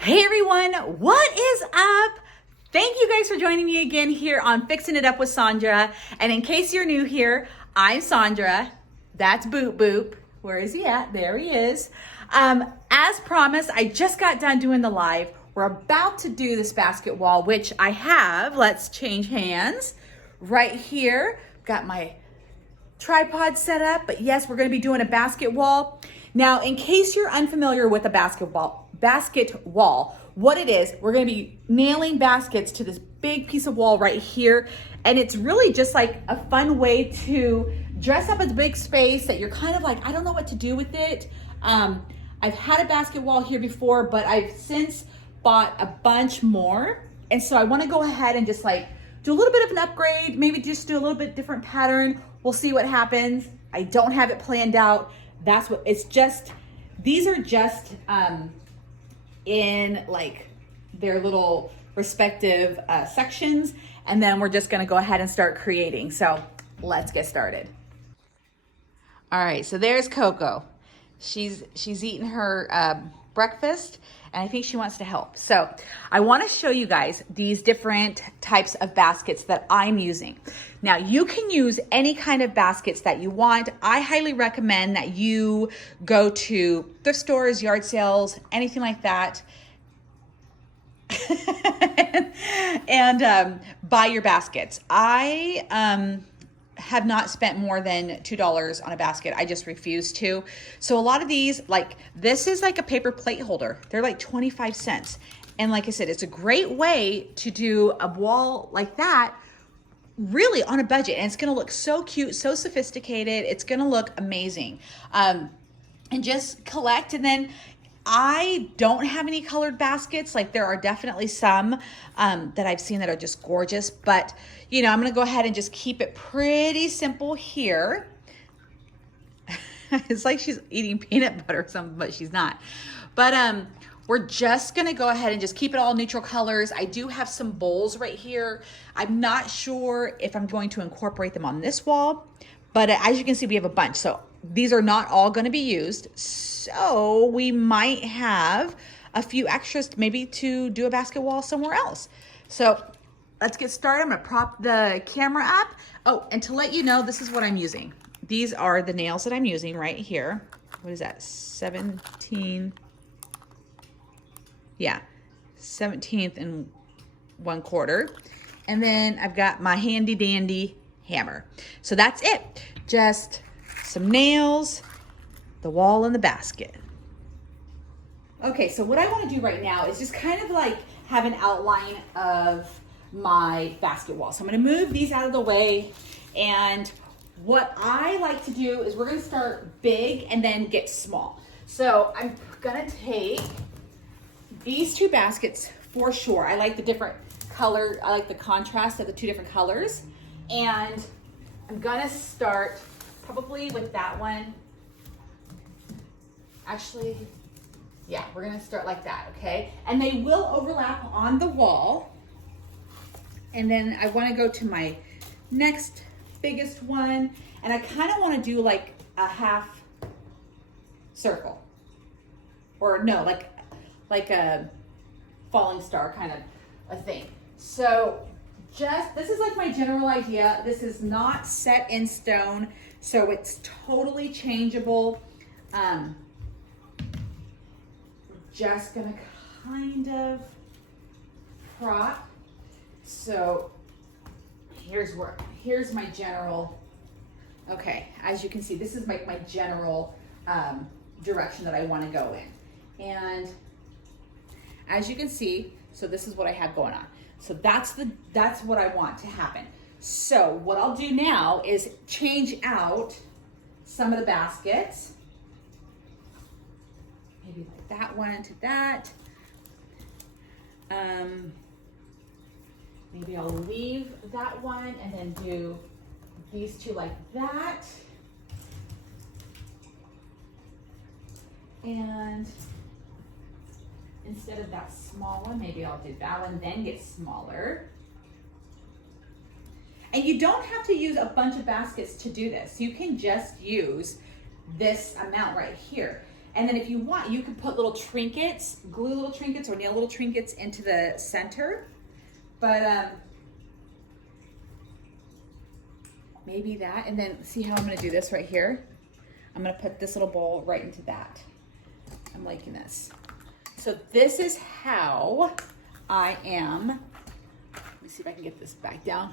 Hey everyone, what is up? Thank you guys for joining me again here on Fixing It Up with Sandra. And in case you're new here, I'm Sandra. That's Boop Boop. Where is he at? There he is. As promised, I just got done doing the live. We're about to do this basket wall, which I have. Let's change hands. Right here, got my tripod set up, but yes, we're going to be doing a basket wall. Now, in case you're unfamiliar with a basket wall, what it is, we're going to be nailing baskets to this big piece of wall right here, and it's really just like a fun way to dress up a big space that you're kind of like, I don't know what to do with it. I've had a basket wall here before, but I've since bought a bunch more, and so I want to go ahead and just like do a little bit of an upgrade, maybe just do a little bit different pattern. We'll see what happens. I don't have it planned out. That's what it's just, these are just in like their little respective sections. And then we're just gonna go ahead and start creating. So let's get started. All right, so there's Coco. She's eating her breakfast, and I think she wants to help. So I want to show you guys these different types of baskets that I'm using. Now, you can use any kind of baskets that you want. I highly recommend that you go to thrift stores, yard sales, anything like that, and buy your baskets. I have not spent more than $2 on a basket. I just refuse to. So a lot of these, like this is like a paper plate holder. They're like 25 cents. And like I said, it's a great way to do a wall like that really on a budget. And it's gonna look so cute, so sophisticated. It's gonna look amazing. And just collect. And then I don't have any colored baskets. Like there are definitely some that I've seen that are just gorgeous, but you know, I'm gonna go ahead and just keep it pretty simple here. It's like she's eating peanut butter or something, but she's not. But we're just gonna go ahead and just keep it all neutral colors. I do have some bowls right here. I'm not sure if I'm going to incorporate them on this wall, but as you can see, we have a bunch. So these are not all gonna be used. So we might have a few extras maybe to do a basket wall somewhere else. So let's get started. I'm gonna prop the camera up. Oh, and to let you know, this is what I'm using. These are the nails that I'm using right here. What is that, 17? Yeah, 17th and 1/4. And then I've got my handy dandy hammer. So that's it. Just some nails, the wall, and the basket. Okay, so what I want to do right now is just kind of like have an outline of my basket wall. So I'm going to move these out of the way, and what I like to do is we're going to start big and then get small. So I'm going to take these two baskets for sure. I like the different color. I like the contrast of the two different colors, and I'm going to start probably with that one. Actually, yeah, we're gonna start like that, okay? And they will overlap on the wall. And then I wanna go to my next biggest one, and I kinda wanna do like a half circle. Or no, like a falling star kind of a thing. So this is like my general idea. This is not set in stone, so it's totally changeable. Just gonna kind of prop. So here's my general, okay, as you can see, this is my general direction that I wanna go in. And as you can see, so this is what I have going on. So that's what I want to happen. So what I'll do now is change out some of the baskets. Maybe like that one to that. Maybe I'll leave that one and then do these two like that. And instead of that small one, maybe I'll do that one, then get smaller. And you don't have to use a bunch of baskets to do this. You can just use this amount right here. And then if you want, you can put little trinkets, glue little trinkets or nail little trinkets into the center. But maybe that, and then see how I'm gonna do this right here? I'm gonna put this little bowl right into that. I'm liking this. So this is how I am, let me see if I can get this back down,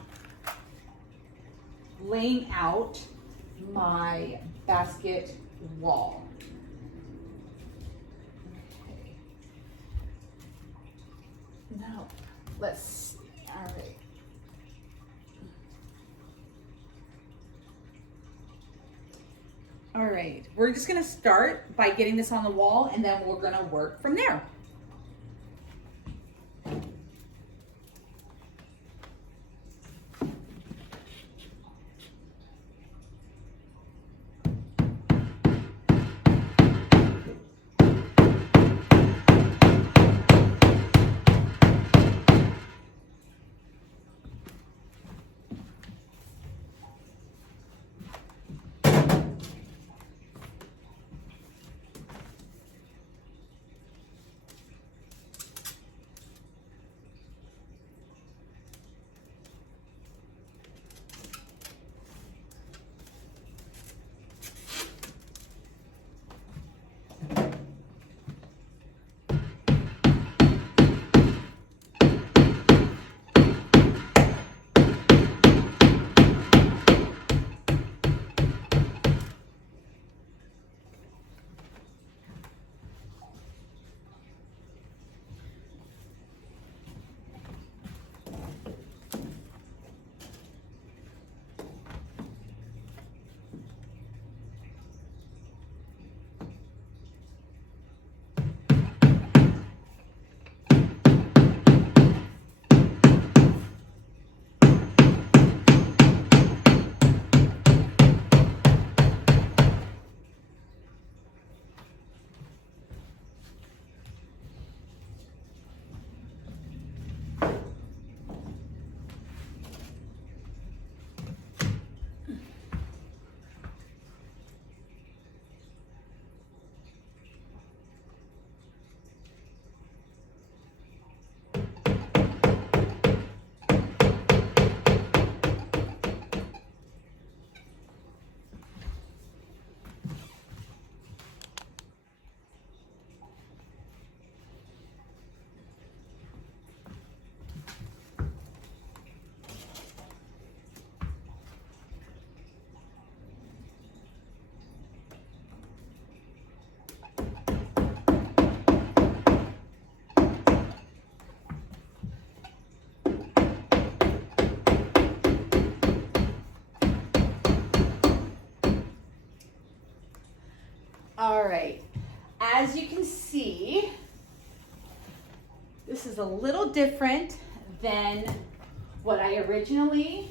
laying out my basket wall. Okay. Now, let's see, all right. All right, we're just gonna start by getting this on the wall and then we're gonna work from there. All right, as you can see, this is a little different than what I originally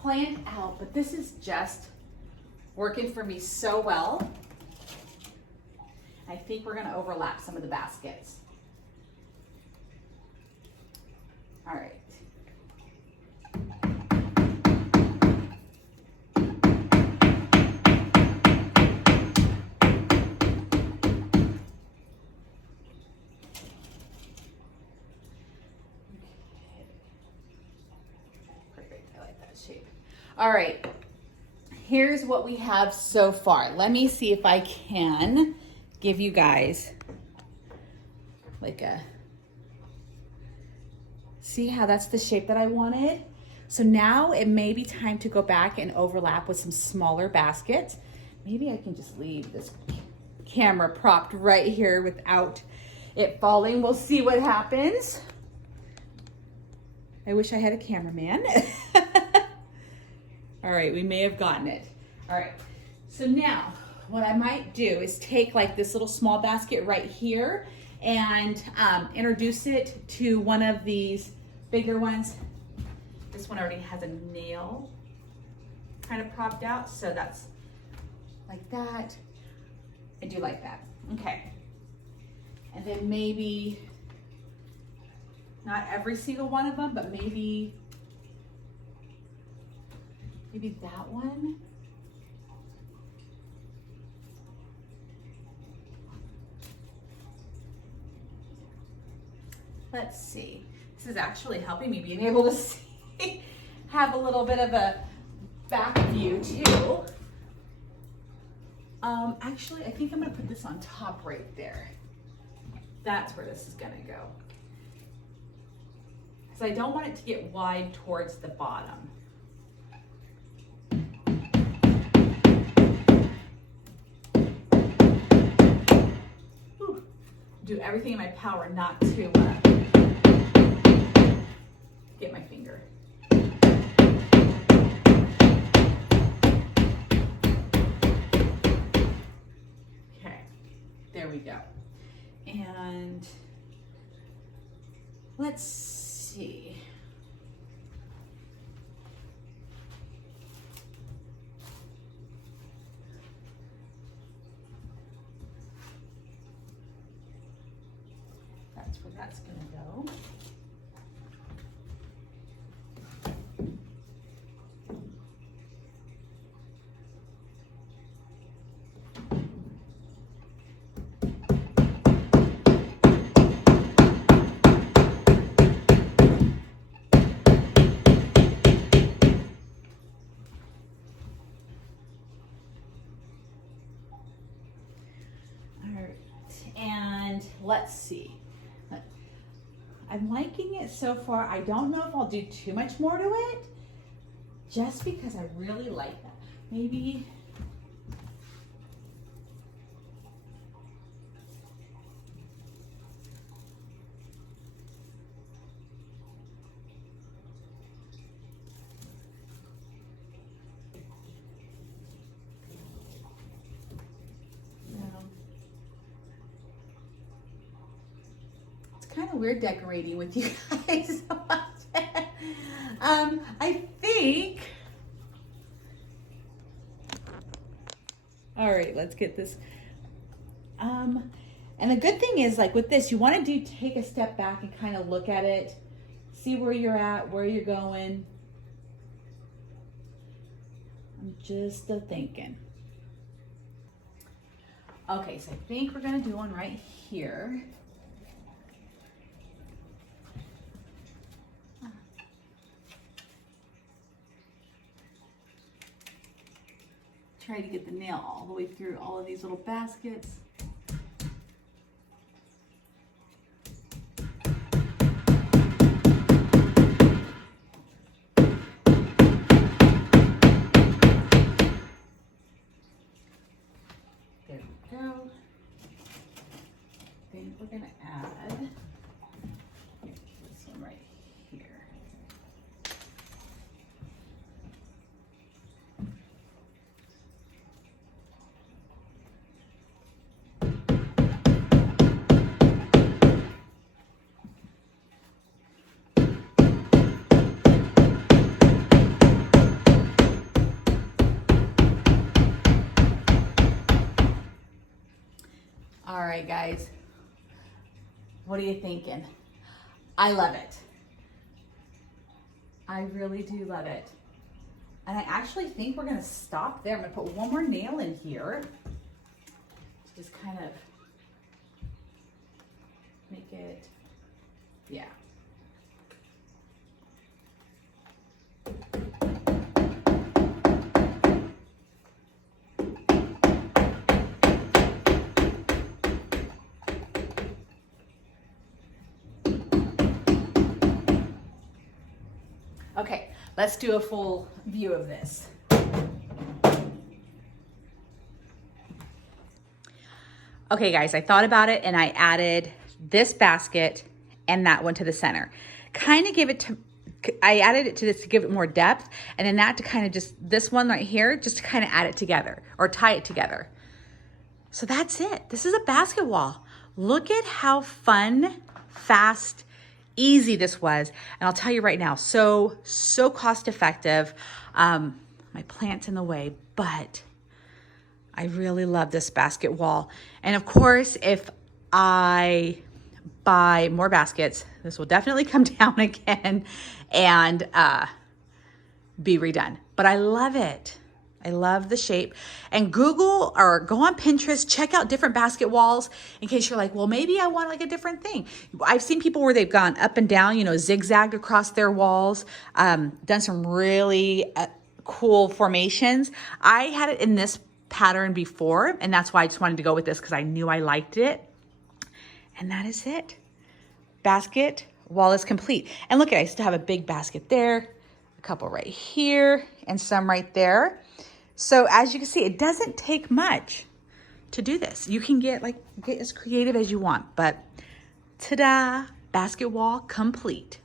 planned out, but this is just working for me so well. I think we're gonna overlap some of the baskets. All right. Shape. All right, here's what we have so far. Let me see if I can give you guys like a, see how that's the shape that I wanted? So now it may be time to go back and overlap with some smaller baskets. Maybe I can just leave this camera propped right here without it falling. We'll see what happens. I wish I had a cameraman. All right, we may have gotten it. All right, so now what I might do is take like this little small basket right here and introduce it to one of these bigger ones. This one already has a nail kind of propped out, so that's like that. I do like that. Okay, and then maybe not every single one of them, but maybe that one. let's see. This is actually helping me being able to see, have a little bit of a back view too. Actually, I think I'm gonna put this on top right there. That's where this is gonna go. Because I don't want it to get wide towards the bottom. Whew. Do everything in my power not to get my finger. Okay, there we go. And let's see. That's where that's gonna go. And let's see. I'm liking it so far. I don't know if I'll do too much more to it, just because I really like that. Maybe. Kind of weird decorating with you guys. I think, all right, let's get this. And the good thing is, like with this, you want to take a step back and kind of look at it, see where you're at, where you're going. I'm just still thinking. Okay, so I think we're gonna do one right here. Try to get the nail all the way through all of these little baskets. There we go. I think we're gonna add this one right here. All right, guys, what are you thinking? I love it. I really do love it. And I actually think we're gonna stop there. I'm gonna put one more nail in here. Just kind of make it, yeah. Okay, let's do a full view of this. Okay guys, I thought about it and I added this basket and that one to the center. Kind of give it to, I added it to this to give it more depth, and then that to kind of just, this one right here, just to kind of add it together or tie it together. So that's it. This is a basket wall. Look at how fun, fast, easy this was. And I'll tell you right now, so cost effective. My plant's in the way, but I really love this basket wall. And of course, if I buy more baskets, this will definitely come down again and be redone. But I love it. I love the shape. And Google or go on Pinterest, check out different basket walls in case you're like, well, maybe I want like a different thing. I've seen people where they've gone up and down, you know, zigzagged across their walls, done some really cool formations. I had it in this pattern before, and that's why I just wanted to go with this because I knew I liked it. And that is it. Basket wall is complete. And look, I still have a big basket there, a couple right here, and some right there. So as you can see, it doesn't take much to do this. You can get as creative as you want, but ta-da, basket wall complete.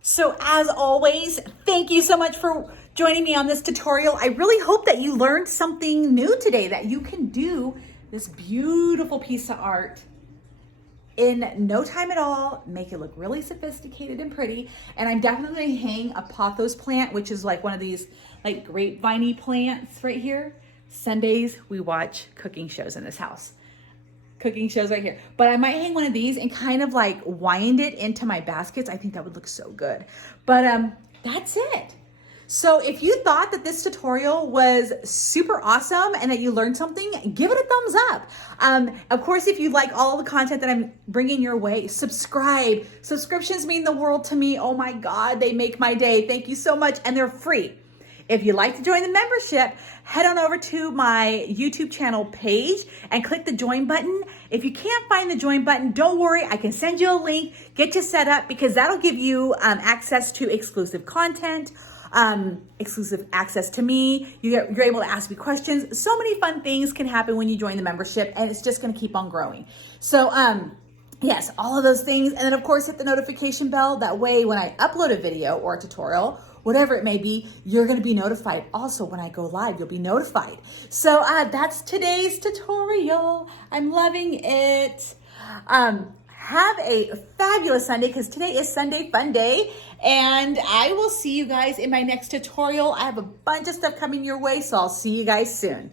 So as always, thank you so much for joining me on this tutorial. I really hope that you learned something new today, that you can do this beautiful piece of art in no time at all, make it look really sophisticated and pretty. And I'm definitely gonna hang a pothos plant, which is like one of these like grapevine-y plants right here. Sundays, we watch cooking shows in this house. Cooking shows right here. But I might hang one of these and kind of like wind it into my baskets. I think that would look so good. But that's it. So if you thought that this tutorial was super awesome and that you learned something, give it a thumbs up. Of course, if you like all the content that I'm bringing your way, subscribe. Subscriptions mean the world to me. Oh my God, they make my day. Thank you so much. And they're free. If you'd like to join the membership, head on over to my YouTube channel page and click the join button. If you can't find the join button, don't worry. I can send you a link, get you set up, because that'll give you access to exclusive content, exclusive access to me. You're able to ask me questions. So many fun things can happen when you join the membership, and it's just going to keep on growing. So, yes, all of those things. And then of course, hit the notification bell. That way, when I upload a video or a tutorial, whatever it may be, you're going to be notified. Also, when I go live, you'll be notified. So that's today's tutorial. I'm loving it. Have a fabulous Sunday, because today is Sunday Fun Day, and I will see you guys in my next tutorial. I have a bunch of stuff coming your way, so I'll see you guys soon.